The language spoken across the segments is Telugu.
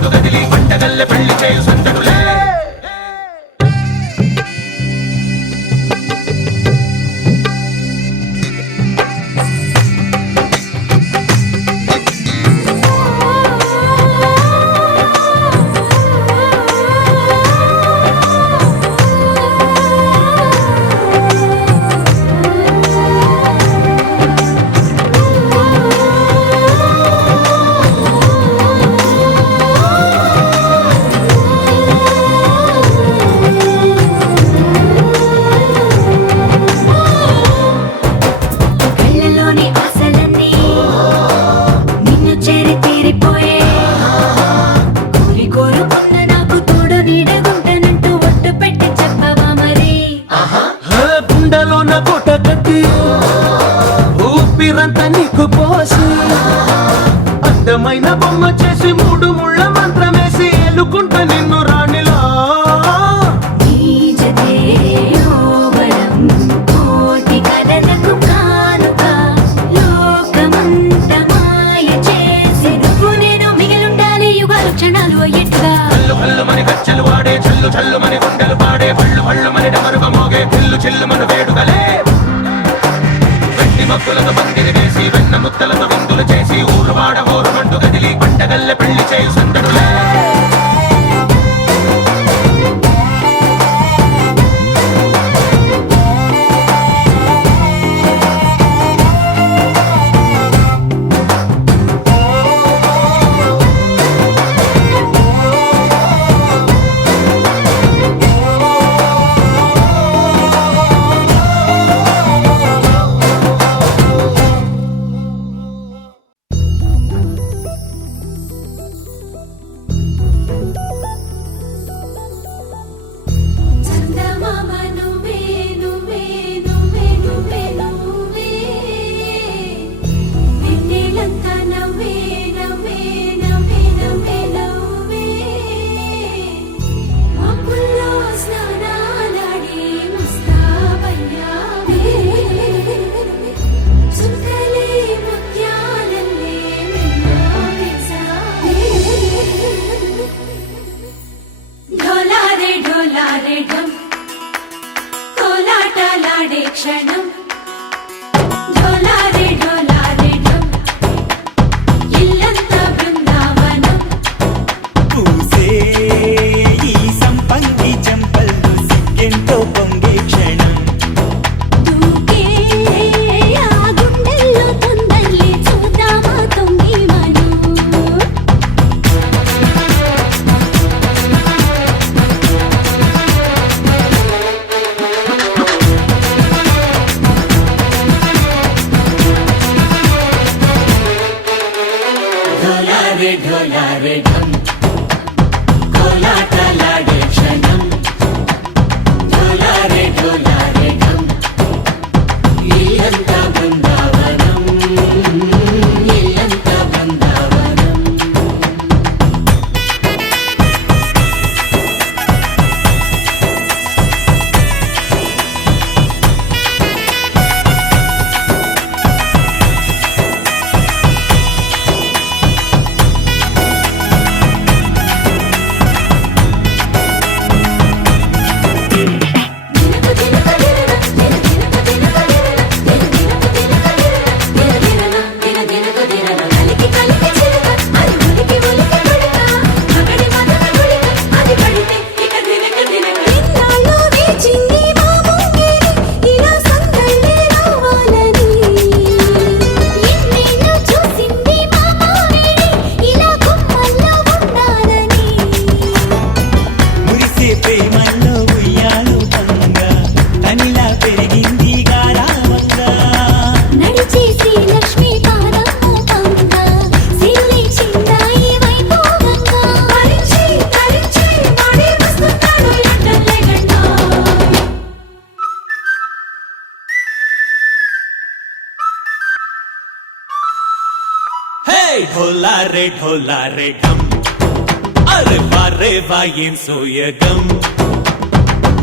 హోరుమంటూ కదిలి పంటగల్లె పెళ్లి చేయు సందడులే. ఊపిరంతా నీకు పోసి అందమైన బొమ్మ చేసి మూడు ముళ్ళ మంత్రమేసి ఎలుకుంటా నిన్ను రాణిలా. మని గచ్చలు వాడే చల్లు చల్లు మని గుండెలు పాడే పళ్ళు పళ్ళు మని డమరుగ మోగే పిల్లు చిల్లు మన వేడుకలే. వెండి మక్కులతో పందిరి వేసి వెన్న ముత్తలతో విందులు చేసి ఊరు వాడ హోరుమంటూ కదిలి పంటగల్లె పెళ్లి చేయు సందడులే. క్షణం ढोला रे ढम अरे वारे वायें सोयगम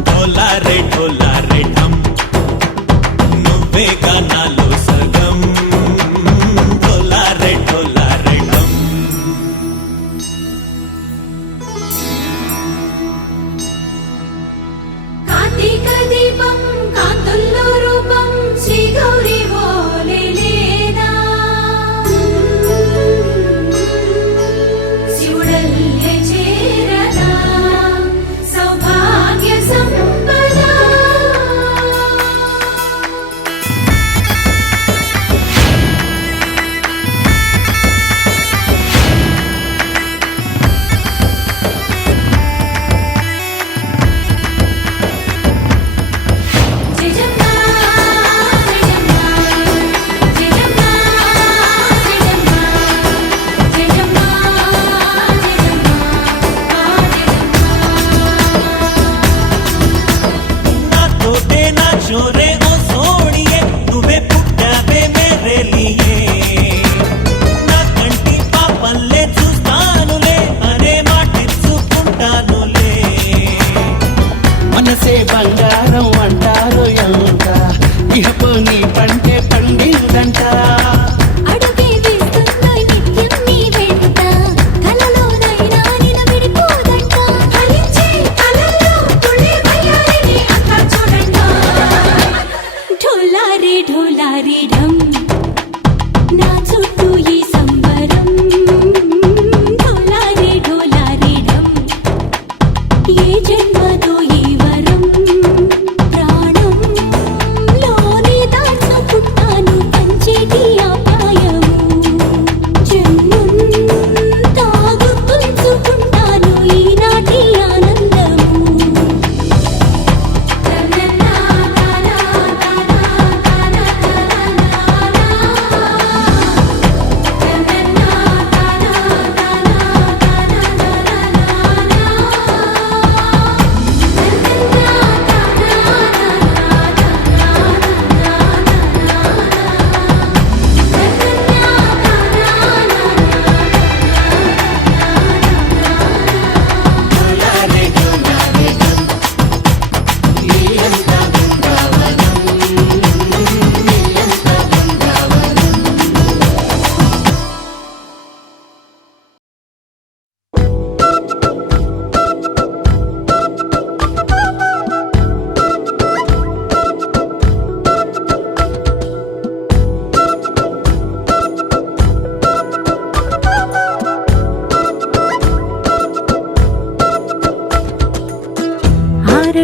ढोला रे ढम नुव्वे गानालो सगम ढोला रे ढम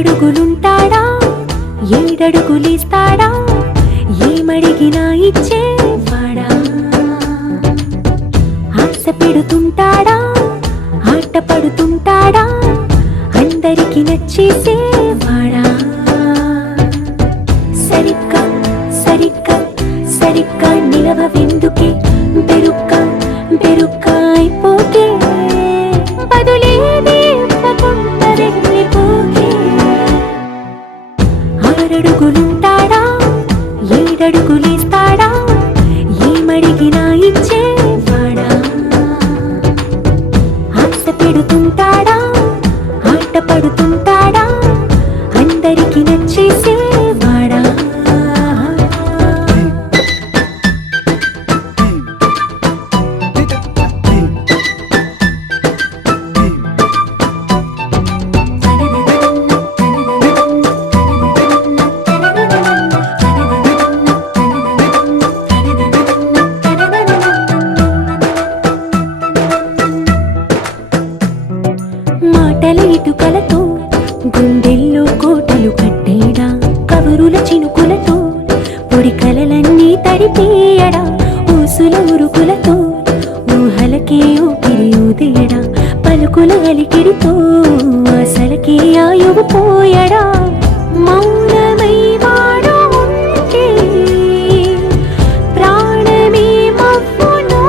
6 అడుగులుంటాడా 7 అడుగులిస్తాడా ఏమడిగినా ఇచ్చేవాడా ఆశ పెడుతుంటాడా ఆట పడుతుంటాడా అందరికి నచ్చేసేవాడా సరిగ్గా సరిగ్గా సరిగ్గా నిలవవెందుకే బెరుక్క అయిపోకే బదులేది ఇవ్వకుండా వెళ్ళిపోకే 6 అడుగులుంటాడా 7 అడుగులిస్తాడా ఏమడిగినా ఇచ్చేవాడా ఆశ పెడుతుంటాడా ఆట పడుతుంటాడా అందరికి నచ్చేసేవాడా మాటల ఇటుకలతో గుండెల్లో కోటలు కట్టేడా కబురుల చినుకులతో పొడి కలలన్నీ తడిపేయడా ఊసుల ఉరుకులతో ఊహలకే ఊపిరి ఊదేయడా పలుకుల అలికిడితో అసలకే ఆయువు పోయడా మౌనమై వాడు ఉంటే ప్రాణమే మవ్వునో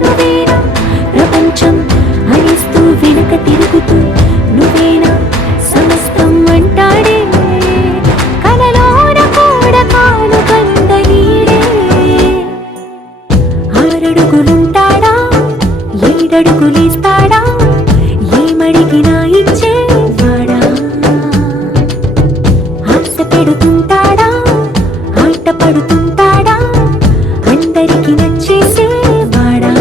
నువ్వేనా ప్రపంచం అరిస్తూ వెనక తిరుగుతూ నువ్వేనా సమస్తం అంటాడే కలలోన కూడా కాలు కంద నీడే 6 అడుగులుంటాడా 7 అడుగులిస్తాడా ఏమడిగినా ఇచ్చేవాడా ఆశ పెడుతుంటాడా ఆట పడుతుంటాడా అందరికి నచ్చేసేవాడా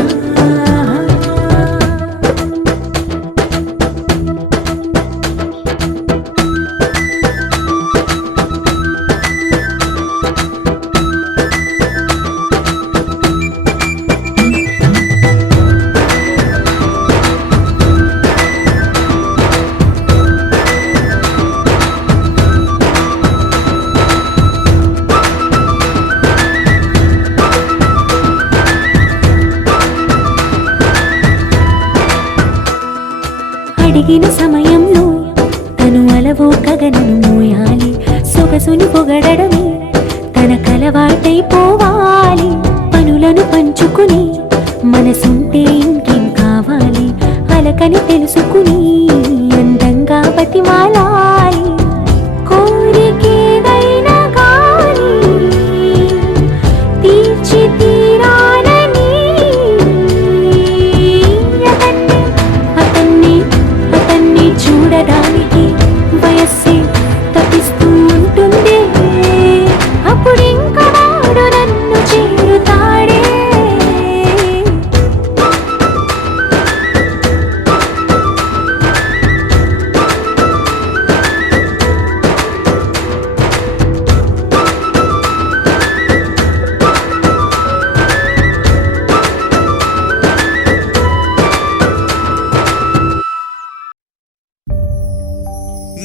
అడిగిన సమయంలో తను అలవో గగనను మోయాలి సొగసుని పొగడమే తనకలవాటైపోవాలి పనులను పంచుకుని మనసుంటే ఇంకేం కావాలి అలకని తెలుసుకుని అందంగా బతిమాలాలి కోరికేదైనా గాని తీర్చి తీరాలని అతన్ని చూడడానికి వయస్సే తప్పిస్తూ ఉంటుంది అప్పుడింకా వాడు నన్ను చేరుతాడే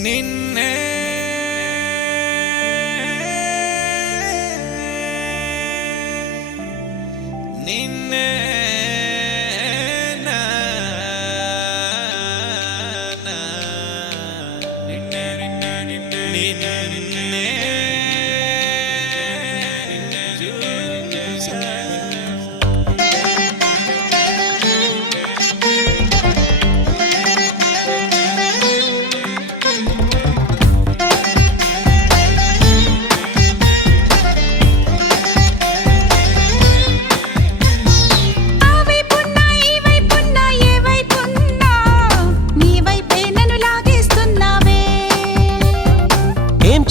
నిన్నే నిన్నే నా నా నిన్నే నిన్నే నిన్నే నిన్నే నిన్నే చూసా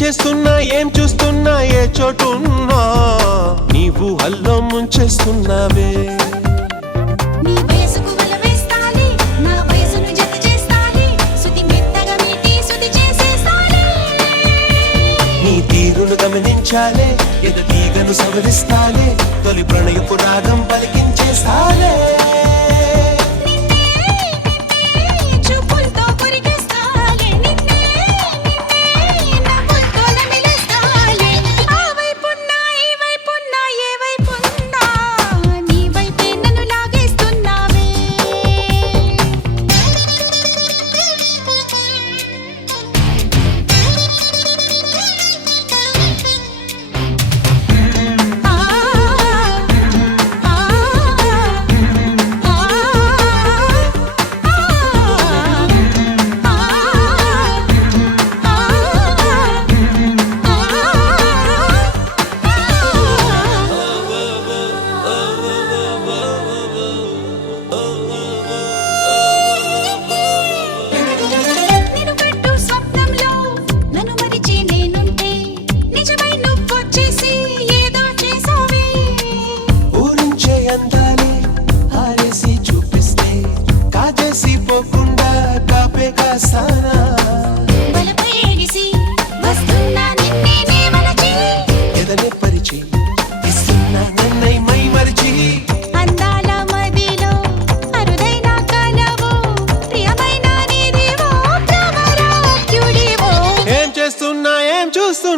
చేస్తున్నా ఏం చూస్తున్నా ఏ చోటున్నా నీవు హల్లో ముంచేస్తున్నావే నీ వయసుకు వల వేస్తాలి నా వయసును జత చేస్తాలి సుతి మెత్తగా మీటి సుతి చేసేస్తాలి నీ తీరును గమనించాలే ఎద తీగను సవరిస్తాలే తొలి ప్రణయపు రాగం పలికించేస్తాలే చూపులతో కొరికేస్తాలే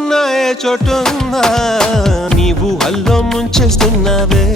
చేస్తున్నా ఏ చోటున్నా నీవు హల్లో ముంచేస్తున్నావే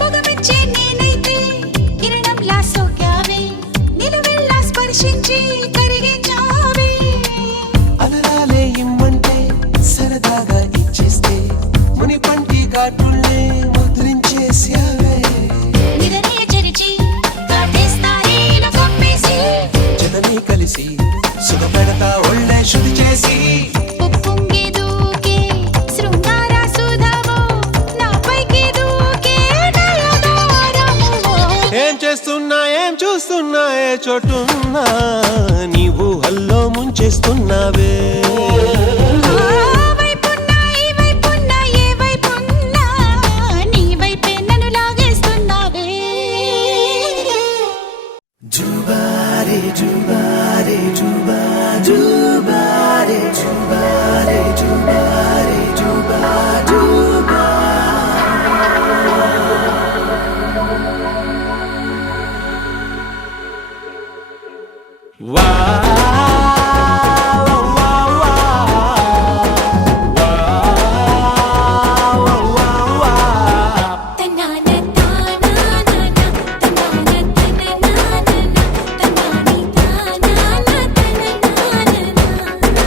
పొగమిచ్చే నేనైతే కిరణంలా సోకావే నిలువెల్లా స్పర్శించి కరిగించావే అదరాలే ఇమ్మంటే సరదాగా ఇచ్చేస్తే ముని పంటి కాటుల్నే ముద్రించేసావే నిదనే చెరిచి కాటేస్తానే కప్పేసి జతని కలిసి సుఖపెడతా ఒళ్ళే శుద్ధి చేసి ఉప్పొంగే దూకే శృంగార సుధవో నాపైకి దూకే నయనారమో ఏం చేస్తున్నా ఏం చూస్తున్నా ఏ చోటున్నా నీవు హల్లో ముంచేస్తున్నావే ఆ వైపున్నా ఈ వైపున్నా ఏ వైపున్నా నీ వైపే నన్ను లాగేస్తున్నావే జుబారే జుబారే జుబా జుబారే జుబారే జుబారే జుబా జుబా వా తన్నాన తానానా తన్నాన తననానా తన్నాని తానానా తననానా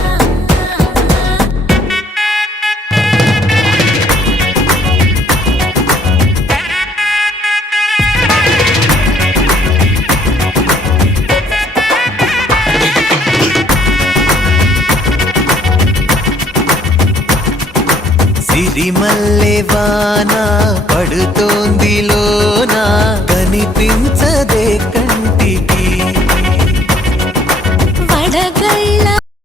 సిరిమల్లె వాన పడుతోంది లోన కనిపించదే కంటికి వడగళ్ళ